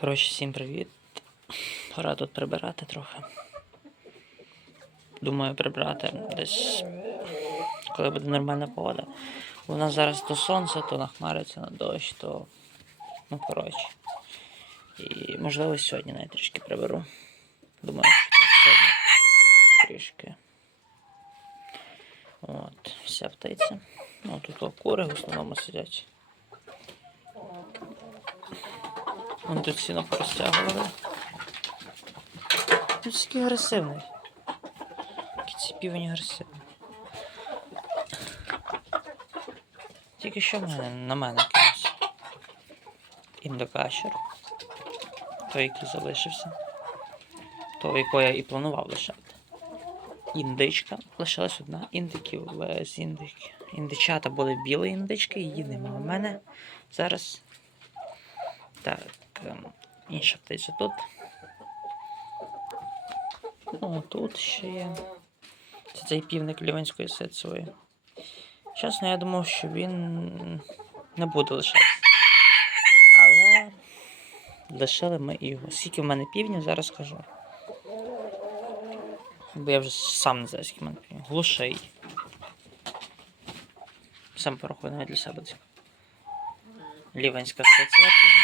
Коротше, всім привіт. Пора тут прибирати трохи. Думаю, прибрати десь, коли буде нормальна погода. У нас зараз то сонце, то нахмариться на дощ, то. Ну, коротше. І можливо сьогодні навіть трішки приберу. Думаю, що так сьогодні трішки. От, вся птиця. Ну, тут кури в основному сидять. Вон тут сіно порозтягували. Він такий агресивний. Ці півень агресивний. Тільки що в мене на мене кинувся. Індокашер. Той, який залишився. Того, якого я і планував лишати. Індичка. Лишилась одна індиків без індики. Індичата були білі індички, її нема. У мене зараз. Так, інша птиця тут. Ну, тут ще є. Це цей півник лівенської сицевої. Чесно, я думав, що він не буде лишатися. Але лишили ми його. Скільки в мене півнів, зараз скажу. Бо я вже сам не знаю, скільки в мене півнів. Глуший. Сам порахую навіть для себе. Лівенська сицева півник.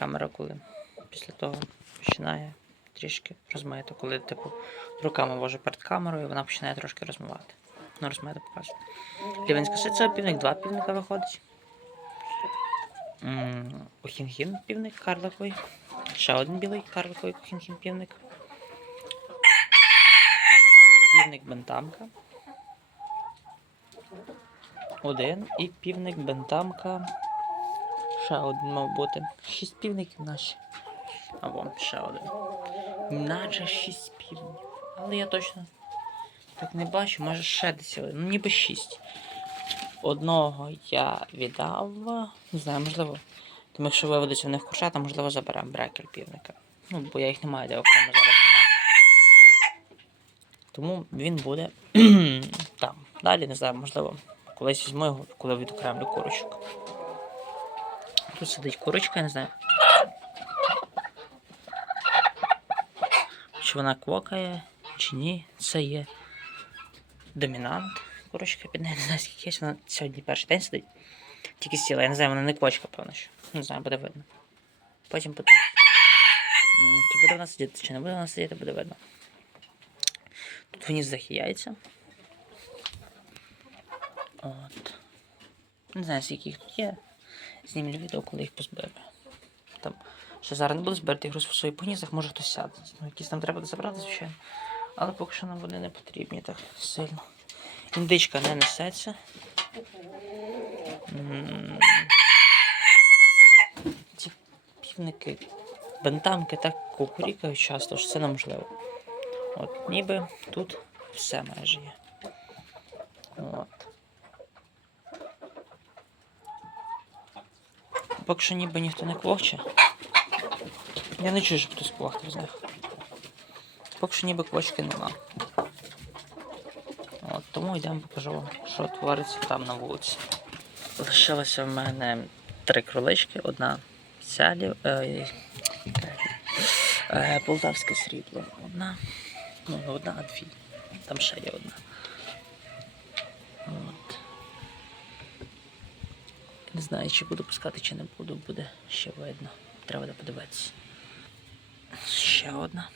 Камера коли після того починає трішки розмити, коли типу руками вожу перед камерою, вона починає трошки розмивати. Ну, розмити показувати. Лівенська сицева півник, два півника виходить. М, Охінгін півник карликовий. Ще один білий карликовий Охінгін півник. Півник бентамка. Один і півник бентамка. Ще один мав бути. Шість півників наші. Або ще один. Наче шість півнів. Але я точно так не бачу, може ще десь один. Ну ніби шість. Одного я віддав. Не знаю, можливо. Тому якщо виведеться в них курчата, можливо, заберемо брекер півника. Ну, бо я їх не маю де окремо зараз тримати. Тому він буде там. Далі, не знаю, можливо, колись візьму його, коли відокремлю курочок. Тут сидить курочка, я не знаю. Чи вона квокає, чи ні. Це є домінант. Курочка під нею, не знаю, скільки є. Вона сьогодні перший день сидить. Тільки сіла, я не знаю, вона не квочка, певно, що. Не знаю, буде видно. Потім. М, Чи буде вона сидіти, чи не буде вона сидіти, буде видно. Тут вниз захи яйця. От. Не знаю, скільки їх тут є. Знімлю відео, коли їх позберу. Там, що зараз не буду збирати їх в своїх погніздах, може хтось сяде. Ну, якісь там треба забрати, звичайно. Але поки що нам вони не потрібні так сильно. Індичка не несеться. Ці півники, бентамки так кукурікають часто, що це неможливо. От, ніби тут все майже є. От. Поки що ніби ніхто не квохче. Я не чую, щоб хтось квохтав з них. Поки що ніби квочки нема. От, тому йдемо покажу вам, що твориться там на вулиці. Лишилося в мене три кролички, одна сялів, е, е, полтавське срібло. Одна. Ну, одна, а дві. Там ще є одна. Не знаю, чи буду пускати, чи не буду, буде ще видно. Треба буде подивитися. Ще одна.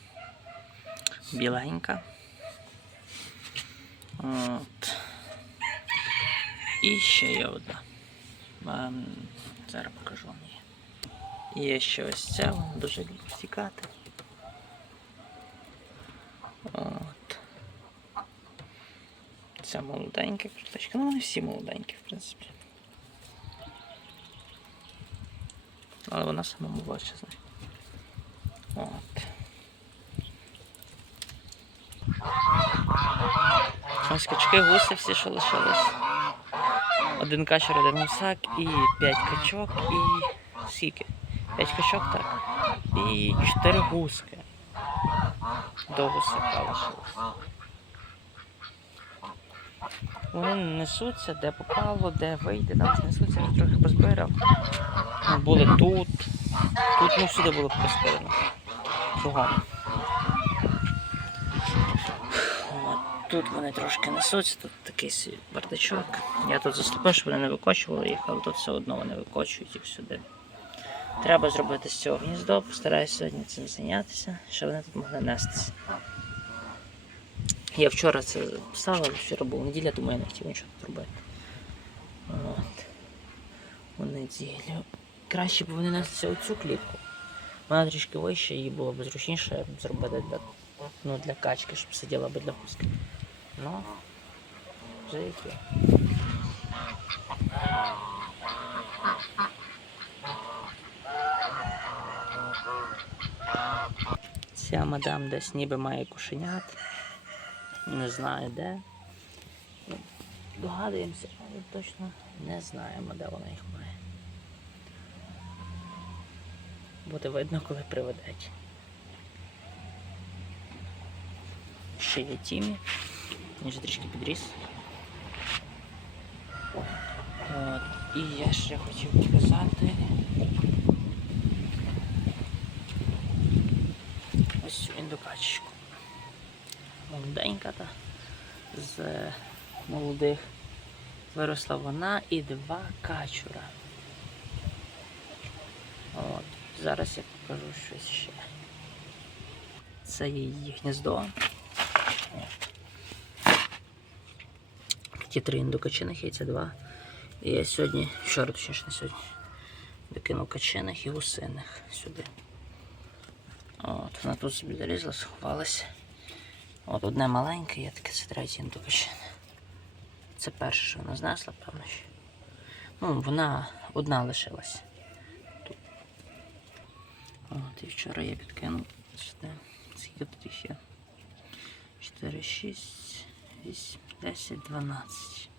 Біленька. От. І ще є одна. Ем, зараз покажу вам її. Є ще ось ця, вона дуже любить втікати. От. Ця молоденька круточка. Ну, вони всі молоденькі, в принципі. Але вона сама з. От. Ось качки, гуси всі, що лишились. Один качер, один гусак і п'ять качок і скільки? П'ять качок, так. І чотири гуски. До гусака лишилось. Вони несуться, де попало, де вийде, там несуться, я трохи позбирав. Були тут. Тут ну всюди було позбирано. Кругом. Тут вони трошки несуться, тут такий бардачок. Я тут заступив, щоб вони не викочували їх, але тут все одно вони викочують їх сюди. Треба зробити з цього гніздо, постараюся сьогодні цим зайнятися, щоб вони тут могли нестися. Я вчора це писав, але вчора була неділя, тому я не хотів нічого тут. От. У неділю. Краще б вони неслися оцю клітку. Вона трішки вища, їй було б зручніше зробити для, ну, для качки, щоб сиділа би для гуски. Ну, вже як є. Ця мадам десь ніби має кошенят. Не знаю де. Догадуємося, але точно не знаємо, де вона їх має. Буде видно, коли приведуть. Ще є Тімі. Він вже трішки підріс. От. І я ще хотів показати. Ось цю індукачечку. Молоденька та з молодих виросла вона і два качура. От. Зараз я покажу щось ще. Це її гніздо. Ті три індокачиних яйця два. І я сьогодні, вчора точніше не сьогодні, докинув качиних і гусиних сюди. От, вона тут собі залізла, сховалася. От одне маленьке, є таке це третє індокачине. Це перше, що вона знесла, певно. що. Ну, вона одна лишилась. Тут. От, і вчора я підкинув. Скільки тут є? 4, 6, 8, 10, 12.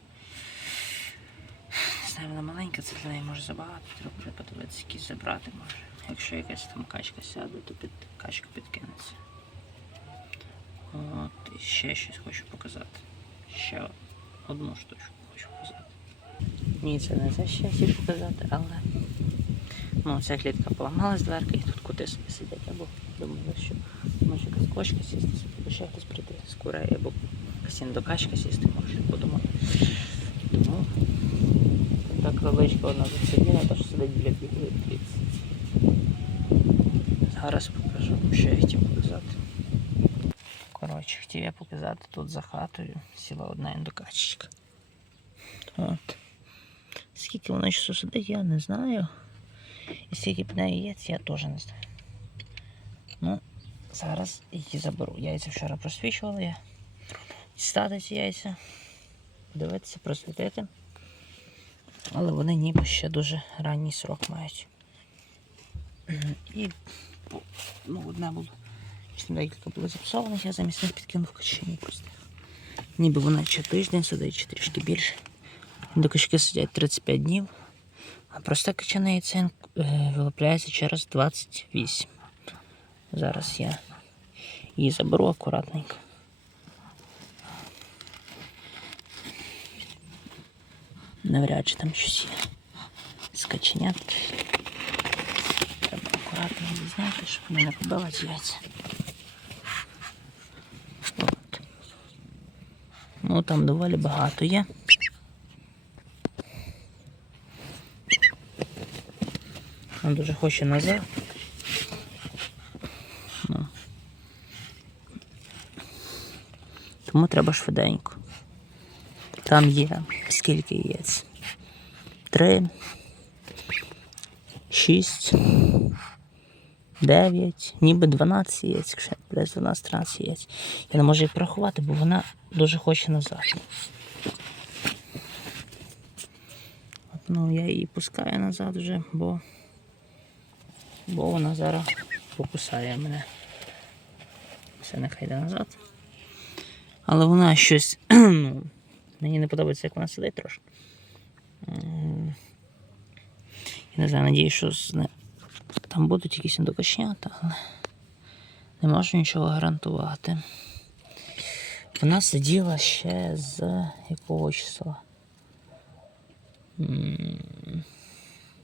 Не знаю, вона маленька, це для неї може забагато. Треба подивитися, які забрати може. Якщо якась там качка сяде, то під качка підкинеться. І ще щось хочу показати. Ще одну штучку хочу показати. Ні, це не це ще хотів показати, але ну, ця клітка поламалась дверка і тут коти собі сидять, або думаю, що може якась кошка сісти або ще хтось прийти з курей, або індокачка сісти може, подумав. Тому так кроличка одна засиділа, тож сидить біля клітці. Зараз покажу, що я хотів показати. Коротше, хотів я показати тут за хатою сіла одна індокачечка. От. Скільки вона часу сидить, я не знаю. І скільки б неї яєць, я теж не знаю. Ну, зараз її заберу. Яйця вчора просвічували я. Дістати ці яйця, подивитися, просвітити. Але вони ніби ще дуже ранній срок мають. І ну, одна була. Ще декілька було запсованих, я замість них підкинув качені просто. Ніби вона чи тиждень сидить, чи трішки більше. До качки сидять 35 днів. А просто качане яйце вилупляється через 28. Зараз я її заберу акуратненько. Навряд чи там щось є. З. Треба акуратно її зняти, щоб не побила ці яйця. Ну там доволі багато є. Він дуже хоче назад. Ну. Тому треба швиденько. Там є скільки яєць? Три, шість, дев'ять, ніби 12 яєць, десь 12-13 яєць. Я не можу їх порахувати, бо вона дуже хоче назад. Ну, я її пускаю назад вже, бо, бо вона зараз покусає мене. Все, нехай йде назад. Але вона щось. ну, Мені не подобається, як вона сидить трошки. Я не знаю, надію, що з не... там будуть якісь індокошнята, але не можу нічого гарантувати. Вона сиділа ще з якого числа?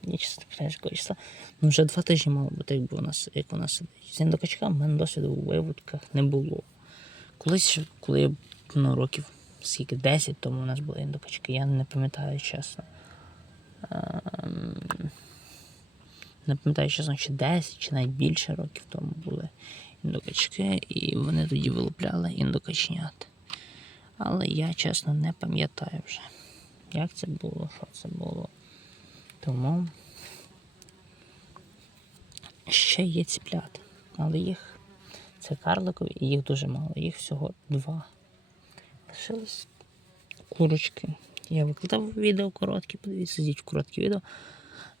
Я чесно з якого числа. Ну, вже два тижні мало бути, якби нас, як вона сидить. З індокачка в мене досвіду у виводках не було. Колись, коли я ну, років скільки 10 тому у нас були індокачки, я не пам'ятаю чесно. Ем, Не пам'ятаю, чесно, чи 10, чи навіть більше років тому були індокачки, і вони тоді вилупляли індокачнят. Але я чесно не пам'ятаю вже, як це було, що це було. Тому ще є ціплята, але їх це карликові, і їх дуже мало. Їх всього два. Лишились курочки. Я викладав відео короткі, подивіться, зійдіть в короткі відео.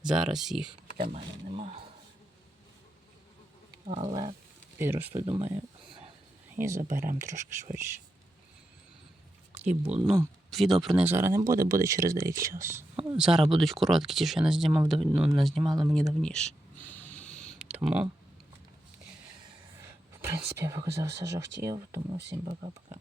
Зараз їх для мене нема. Але підросту, думаю, і заберемо трошки швидше. І ну, відео про них зараз не буде, буде через деякий час. Ну, зараз будуть короткі, ті, що я не знімав ну, не знімали мені давніше. Тому, в принципі, я показав все, що хотів, тому всім пока-пока.